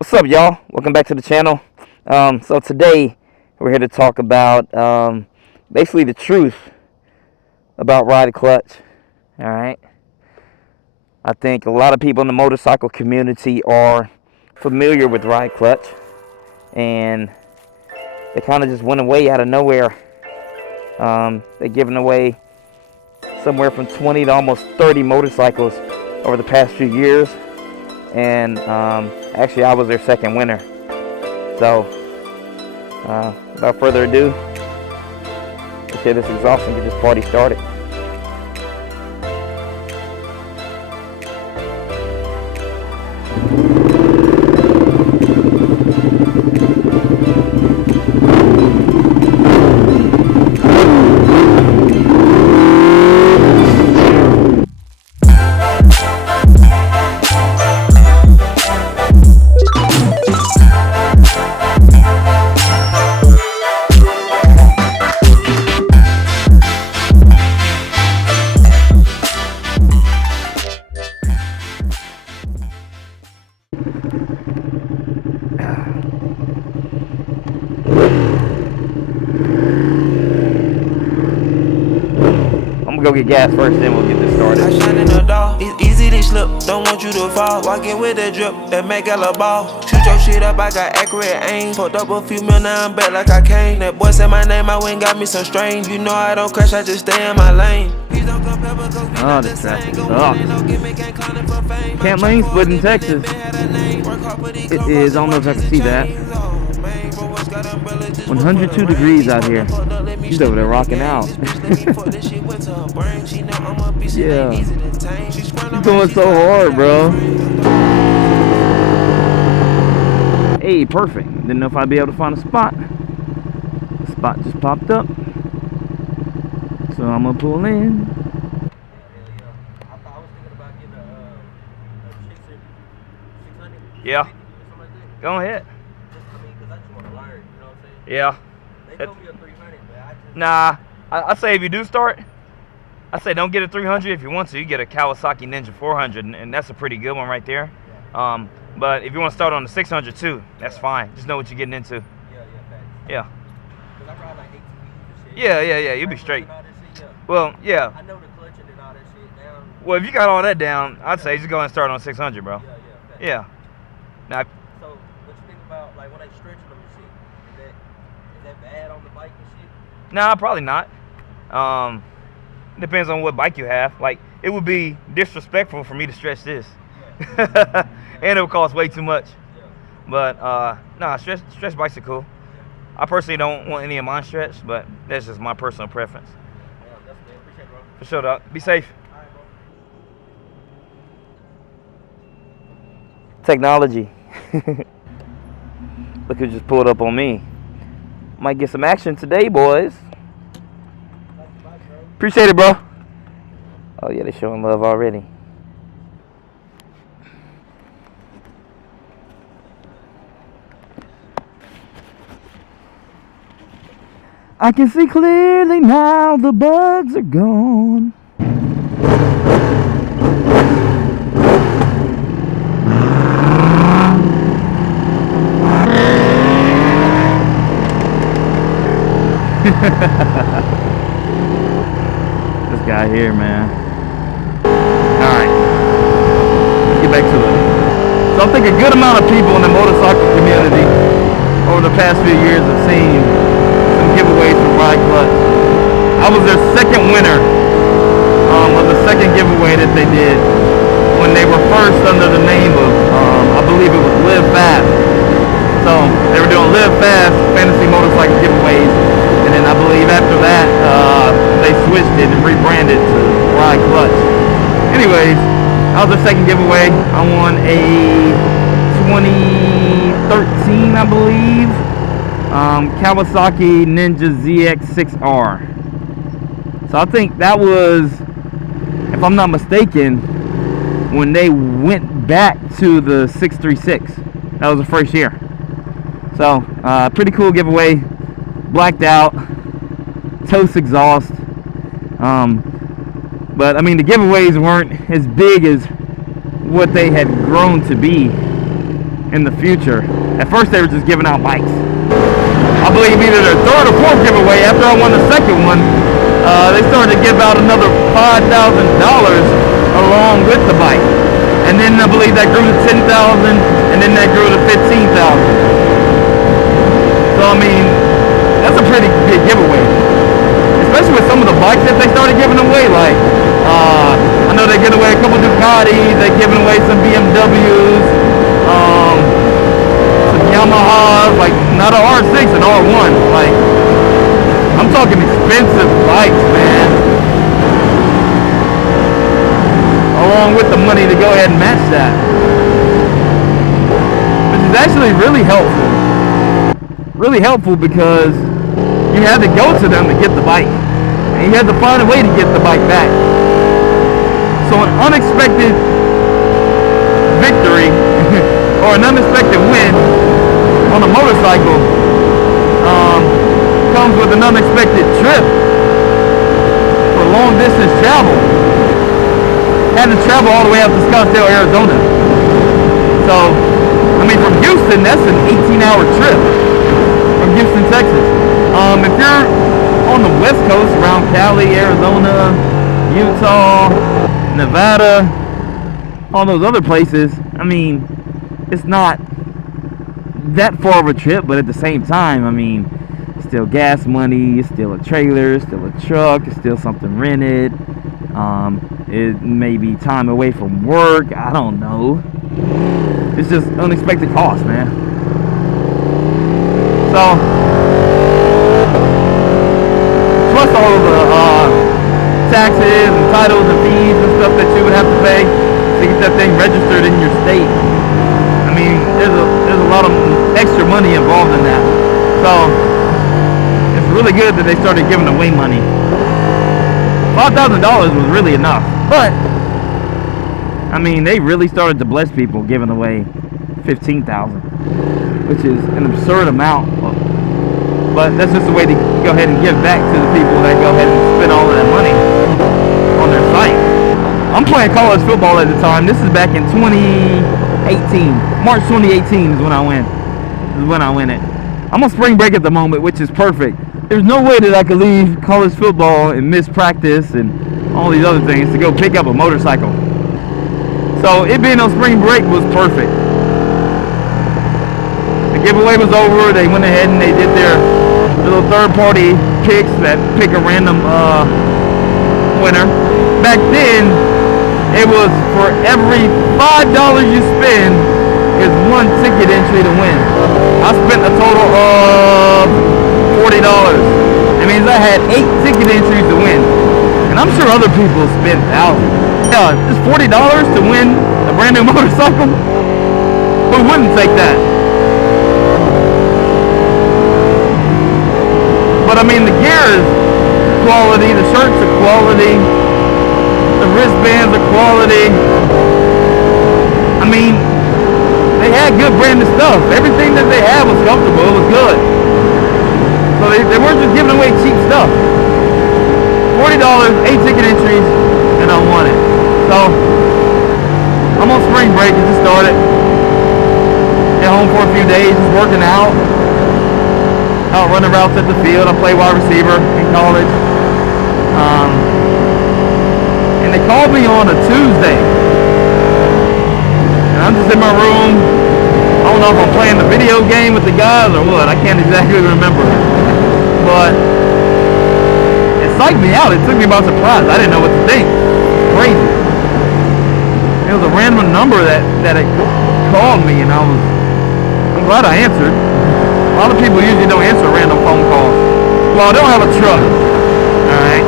What's up, y'all? Welcome back to the channel. So today we're here to talk about basically the truth about ride clutch. All right. I think a lot of people in the motorcycle community are familiar with ride clutch, and they kind of just went away out of nowhere. They're giving away somewhere from 20 to almost 30 motorcycles over the past few years, and actually I was their second winner. So without further ado, let's get this exhaust and get this party started. I'm gonna go get gas first, then we'll get this started. I shine in the dark, it's easy to slip, don't want you to fall. Walking with that drip, that make GALA ball. Shoot your shit up, I got accurate aim. Fucked up a few mil, now I'm back like I came. That boy said my name, I went got me some strain. You know I don't crash, I just stay in my lane. Oh, this traffic sucks. Camp Lane's split in Texas. It is, I don't know if I can see that. 102 degrees out here. She's over there rocking out. Yeah. She's going so hard, bro. Hey, perfect. Didn't know if I'd be able to find a spot. The spot just popped up. So I'm gonna pull in. Yeah. Go ahead. Yeah. Nah, I say if you do start, I say don't get a 300 if you want to. You get a Kawasaki Ninja 400, and that's a pretty good one right there. But if you want to start on the 600 too, that's fine. Just know what you're getting into. Yeah. Yeah, you'll be straight. Well, yeah. I know the clutching and all that shit down. Well, if you got all that down, I'd say just go and start on 600, bro. Yeah. Now, So, what you think about, like, when they stretching them and shit? Is that bad on the bike and shit? nah, probably not. Depends on what bike you have. Like, it would be disrespectful for me to stretch this. Yeah. And it would cost way too much. Yeah. But, nah, stretch bikes are cool. I personally don't want any of mine stretched, but that's just my personal preference. Yeah, that's good. Appreciate it, bro. For sure, dog. Be safe. All right, bro. Technology. Look who just pulled up on me. Might get some action today, boys. Appreciate it, bro. Oh yeah, they showing love already. I can see clearly now, the bugs are gone. This guy here, man. Alright. Let's get back to it. So I think a good amount of people in the motorcycle community over the past few years have seen some giveaways from Ride Clutch. I was their second winner of the second giveaway that they did when they were first under the name of, I believe it was Live Fast. So they were doing Live Fast fantasy motorcycle giveaways, and then I believe after that they switched it and rebranded to Ride Clutch. Anyways, that was the second giveaway. I won a 2013, I believe, Kawasaki Ninja ZX6R. So I think that was, if I'm not mistaken, when they went back to the 636. That was the first year. So pretty cool giveaway. Blacked out, toast exhaust. But I mean, the giveaways weren't as big as what they had grown to be in the future. At first they were just giving out bikes. I believe either their third or fourth giveaway, after I won the second one, they started to give out another $5,000 along with the bike. And then I believe that grew to $10,000, and then that grew to $15,000. So I mean, that's a pretty big giveaway. Especially with some of the bikes that they started giving away, like I know they're giving away a couple Ducatis, they're giving away some BMWs, some Yamahas, like not an R6, an R1. Like, I'm talking expensive bikes, man. Along with the money to go ahead and match that, which is actually really helpful. Really helpful because you had to go to them to get the bike, and you had to find a way to get the bike back. So an unexpected victory or an unexpected win on a motorcycle comes with an unexpected trip for long distance travel. Had to travel all the way out to Scottsdale, Arizona. So, I mean, from Houston, that's an 18-hour trip from Houston, Texas. If you're on the West Coast, around Cali, Arizona, Utah, Nevada, all those other places, I mean, it's not that far of a trip, but at the same time, I mean, it's still gas money, it's still a trailer, it's still a truck, it's still something rented. It may be time away from work, I don't know. It's just unexpected cost, man. So, plus all of the taxes and titles and fees and stuff that you would have to pay to get that thing registered in your state. I mean, there's a lot of extra money involved in that. So it's really good that they started giving away money. $5,000 was really enough, but I mean, they really started to bless people, giving away $15,000, which is an absurd amount. But that's just a way to go ahead and give back to the people that go ahead and spend all of that money on their site. I'm playing college football at the time. This is back in 2018. March 2018 is when I went it. I'm on spring break at the moment, which is perfect. There's no way that I could leave college football and miss practice and all these other things to go pick up a motorcycle. So it being on spring break was perfect. The giveaway was over. They went ahead and they did their little third-party picks that pick a random winner. Back then, it was for every $5 you spend is one ticket entry to win. I spent a total of $40. That means I had 8 ticket entries to win. And I'm sure other people spent thousands. Yeah, just $40 to win a brand new motorcycle? Who wouldn't take that? But I mean, the gear is quality, the shirts are quality, the wristbands are quality. I mean, they had good branded stuff. Everything that they had was comfortable, it was good. So they weren't just giving away cheap stuff. $40, 8 ticket entries, and I won it. So, I'm on spring break, it just started. At home for a few days, just working out running routes at the field. I play wide receiver in college. And they called me on a Tuesday. And I'm just in my room. I don't know if I'm playing the video game with the guys or what. I can't exactly remember. But it psyched me out. It took me by surprise. I didn't know what to think. Crazy. It was a random number that it called me, and I'm glad I answered. A lot of people usually don't answer random phone calls. Well, I don't have a truck. Alright.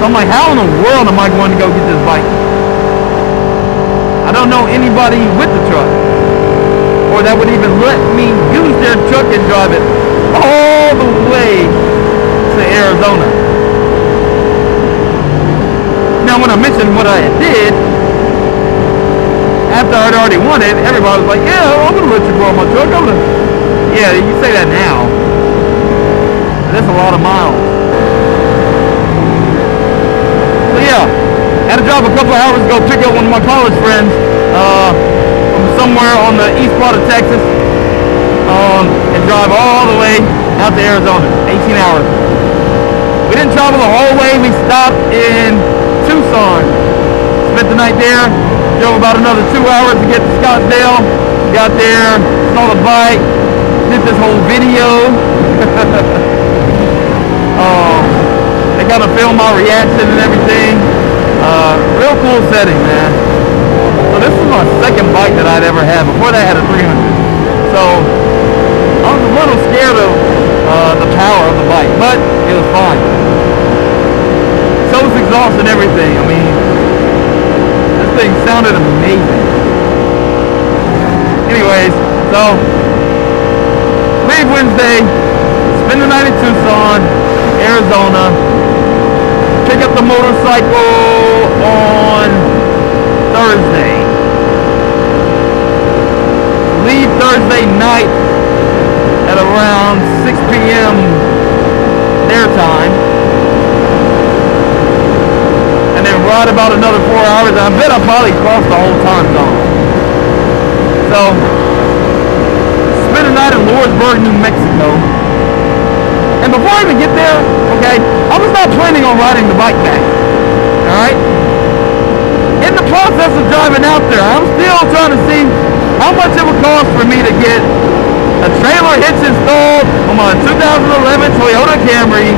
So I'm like, how in the world am I going to go get this bike? I don't know anybody with the truck, or that would even let me use their truck and drive it all the way to Arizona. Now when I mentioned what I did, after I'd already won it, everybody was like, yeah, I'm going to let you borrow my truck. Yeah, you say that now. That's a lot of miles. So yeah, had to drive a couple of hours to go pick up one of my college friends from somewhere on the east part of Texas, and drive all the way out to Arizona, 18 hours. We didn't travel the whole way. We stopped in Tucson, spent the night there, drove about another 2 hours to get to Scottsdale, got there, saw the bike, did this whole video. They kind of filmed my reaction and everything. Real cool setting, man. So this is my second bike that I'd ever had. Before that I had a 300. So I was a little scared of the power of the bike, but it was fine. So was exhaust and everything. I mean, this thing sounded amazing. Anyways, so leave Wednesday, spend the night in Tucson, Arizona, pick up the motorcycle on Thursday. Leave Thursday night at around 6 p.m. their time. And then ride about another 4 hours. And I bet I probably crossed the whole time zone. So, spend a night in Lawrenceburg, New Mexico. And before I even get there, okay, I was not planning on riding the bike back. Alright? In the process of driving out there, I'm still trying to see how much it would cost for me to get a trailer hitch installed on my 2011 Toyota Camry.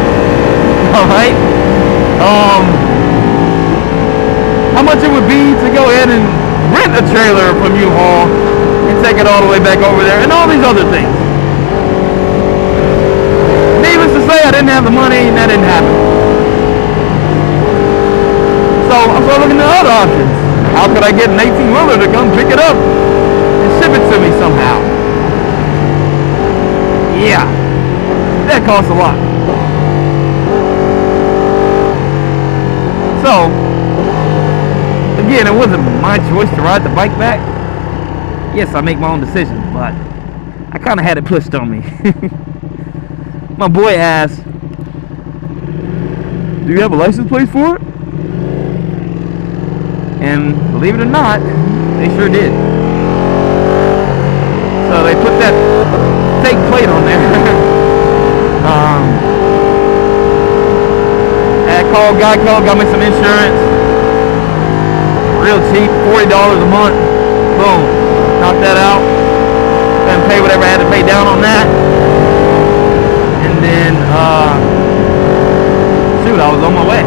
Alright? How much it would be to go ahead and rent a trailer from U-Haul and take it all the way back over there, and all these other things. Needless to say, I didn't have the money, and that didn't happen. So I started looking at other options. How could I get an 18-wheeler to come pick it up and ship it to me somehow? Yeah, that costs a lot. So, again, it wasn't my choice to ride the bike back. Yes, I make my own decisions, but I kind of had it pushed on me. My boy asked, "Do you have a license plate for it?" And believe it or not, they sure did. So they put that fake plate on there. Guy called, got me some insurance. Real cheap, $40 a month. Boom, knocked that out. Then pay whatever I had to pay down on that. And then, shoot, I was on my way.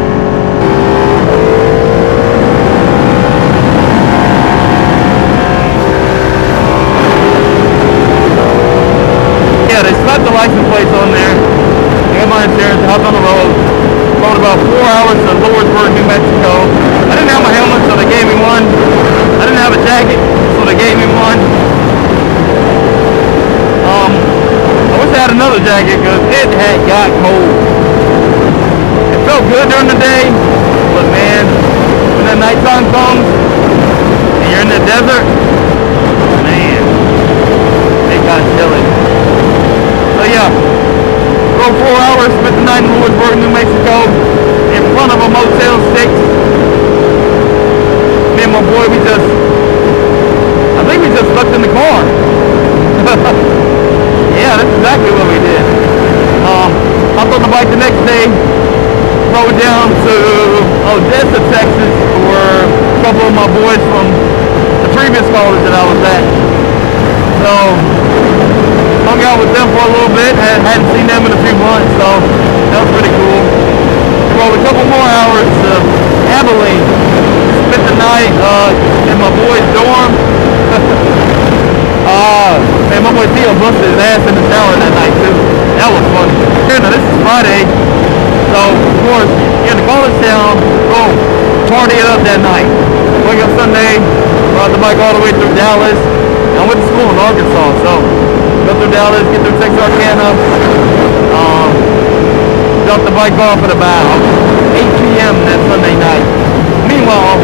Yeah, they slapped the license plates on there. I got my insurance, hopped on the road. Rode about 4 hours to Lawrenceburg, New Mexico. I didn't have my helmet, so they gave me one. I didn't have a jacket, so they gave me one. I wish I had another jacket because it had got cold. It felt good during the day, but man, when the nighttime comes and you're in the desert, man, it got chilly. So yeah, rode 4 hours, spent the night in Lawrenceburg, New Mexico, in front of a Motel 6. Me and my boy, I think we just slept in the car. Yeah, that's exactly what we did. Hopped on the bike the next day, rode down to Odessa, Texas, where a couple of my boys from the previous college that I was at. So, hung out with them for a little bit. Hadn't seen them in a few months, so that was pretty cool. Rode a couple more hours to Abilene. Spent the night in my boy's dorm. Man, my boy Theo busted his ass in the shower that night too. That was funny. Now this is Friday, so of course you're in the college town. Boom, party it up that night. Wake up Sunday, ride the bike all the way through Dallas. I went to school in Arkansas, so go through Dallas, get through Texarkana. Dropped the bike off at about 8 p.m. that Sunday night. Meanwhile,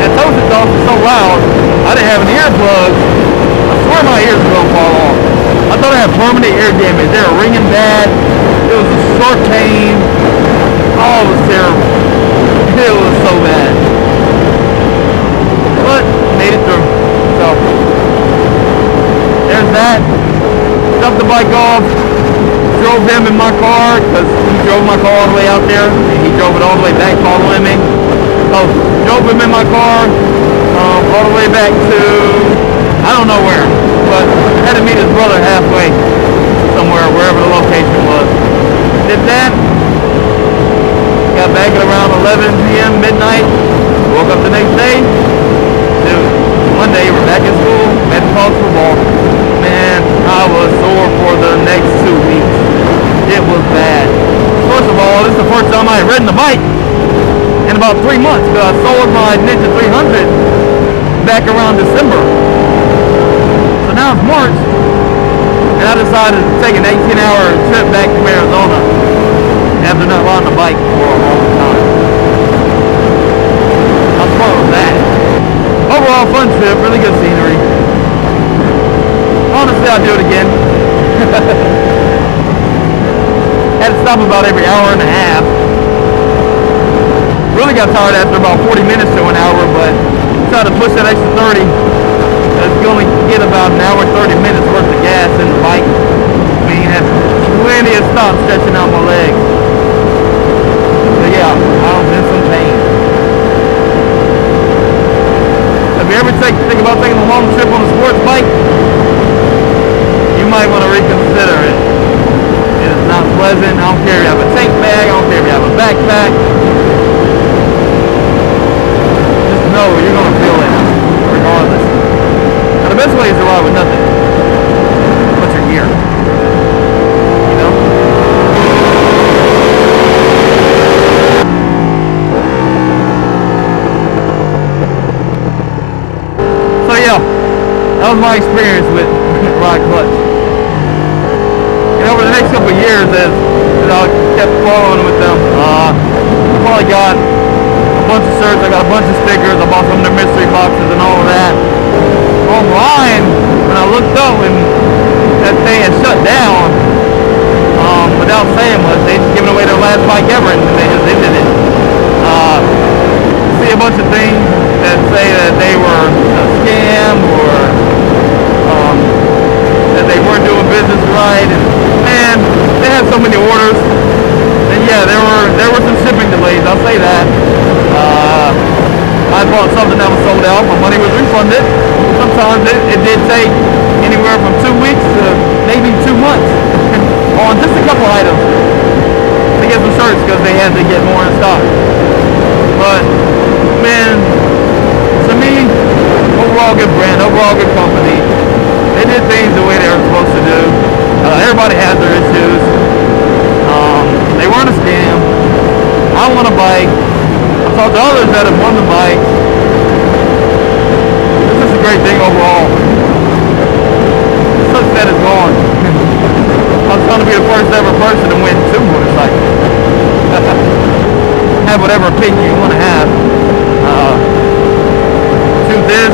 that toast exhaust was so loud, I didn't have any earplugs. I swear my ears were gonna fall off. I thought I had permanent ear damage. They were ringing bad. It was a short pain. Oh, it was terrible. It was so bad. But made it through. So that, dumped the bike off, drove him in my car, because he drove my car all the way out there, and he drove it all the way back following me. So, drove him in my car, all the way back to, I don't know where, but had to meet his brother halfway, somewhere, wherever the location was. Did that, got back at around 11 p.m., midnight, woke up the next day. Dude, Monday we're back in school, met college football. Man, I was sore for the next 2 weeks. It was bad. First of all, this is the first time I had ridden a bike in about 3 months, because I sold my Ninja 300 back around December. So now it's March, and I decided to take an 18-hour trip back to Arizona after not riding a bike for a long time. How fun was that? Overall fun trip, really good scenery. Honestly, I'd do it again. Had to stop about every hour and a half. Really got tired after about 40 minutes to an hour, but tried to push that extra 30. Because you only get about an hour and 30 minutes worth of gas in the bike. I mean, had plenty of stops stretching out my legs. So yeah, I was in some pain. If you ever think about taking a long trip on a sports bike, you might want to reconsider it. It is not pleasant. I don't care if you have a tank bag, I don't care if you have a backpack. Just know you're going to feel it, regardless. Now the best way is to ride with nothing but your gear. You know? So yeah, that was my experience with Ride Clutch. And over the next couple of years, as I kept following with them, I probably got a bunch of shirts, I got a bunch of stickers, I bought some of their mystery boxes and all of that. Online, when I looked up and that thing had shut down, without saying much, they just given away their last bike ever and they just ended it. See a bunch of things that say that they were a scam or that they weren't doing business right, and man, they had so many orders. And yeah, there were some shipping delays, I'll say that. I bought something that was sold out, my money was refunded. Sometimes it did take anywhere from 2 weeks to maybe 2 months on just a couple items to get some shirts because they had to get more in stock. But man, to me, overall good brand, overall good company. They did things the way they were supposed to do. Everybody has their issues. They weren't a scam. I want a bike. I've talked to others that have won the bike. It's just a great thing overall. Such that is gone. I was trying to be the first ever person to win 2 motorcycles. Have whatever opinion you want to have. Truth is,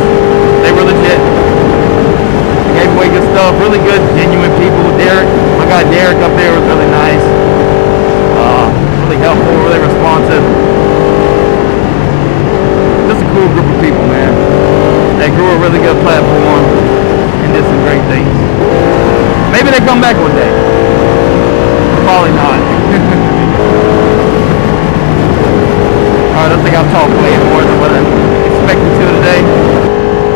they were legit. They gave away good stuff, really good, genuine people. Derek, my guy Derek up there was really nice. Really helpful, really responsive. Just a cool group of people, man. They grew a really good platform and did some great things. Maybe they come back one day. Probably not. Alright, I think I've talked way more than what I expected to today.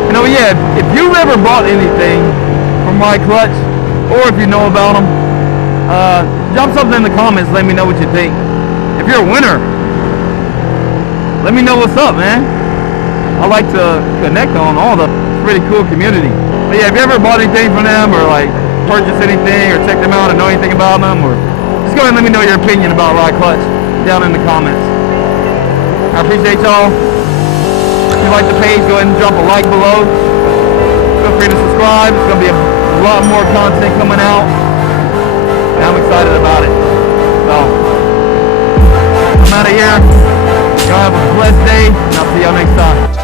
You know, yeah, if you've ever bought anything from Ride Clutch, or if you know about them, drop something in the comments, let me know what you think. If you're a winner, let me know what's up, man. I like to connect on all the pretty cool community. But yeah, if you ever bought anything from them, or like purchased anything, or checked them out and know anything about them, or just go ahead and let me know your opinion about Ride Clutch down in the comments. I appreciate y'all. If you like the page, go ahead and drop a like below. Feel free to subscribe. There's going to be a lot more content coming out, and I'm excited about it. So, I'm out of here. Y'all have a blessed day, and I'll see y'all next time.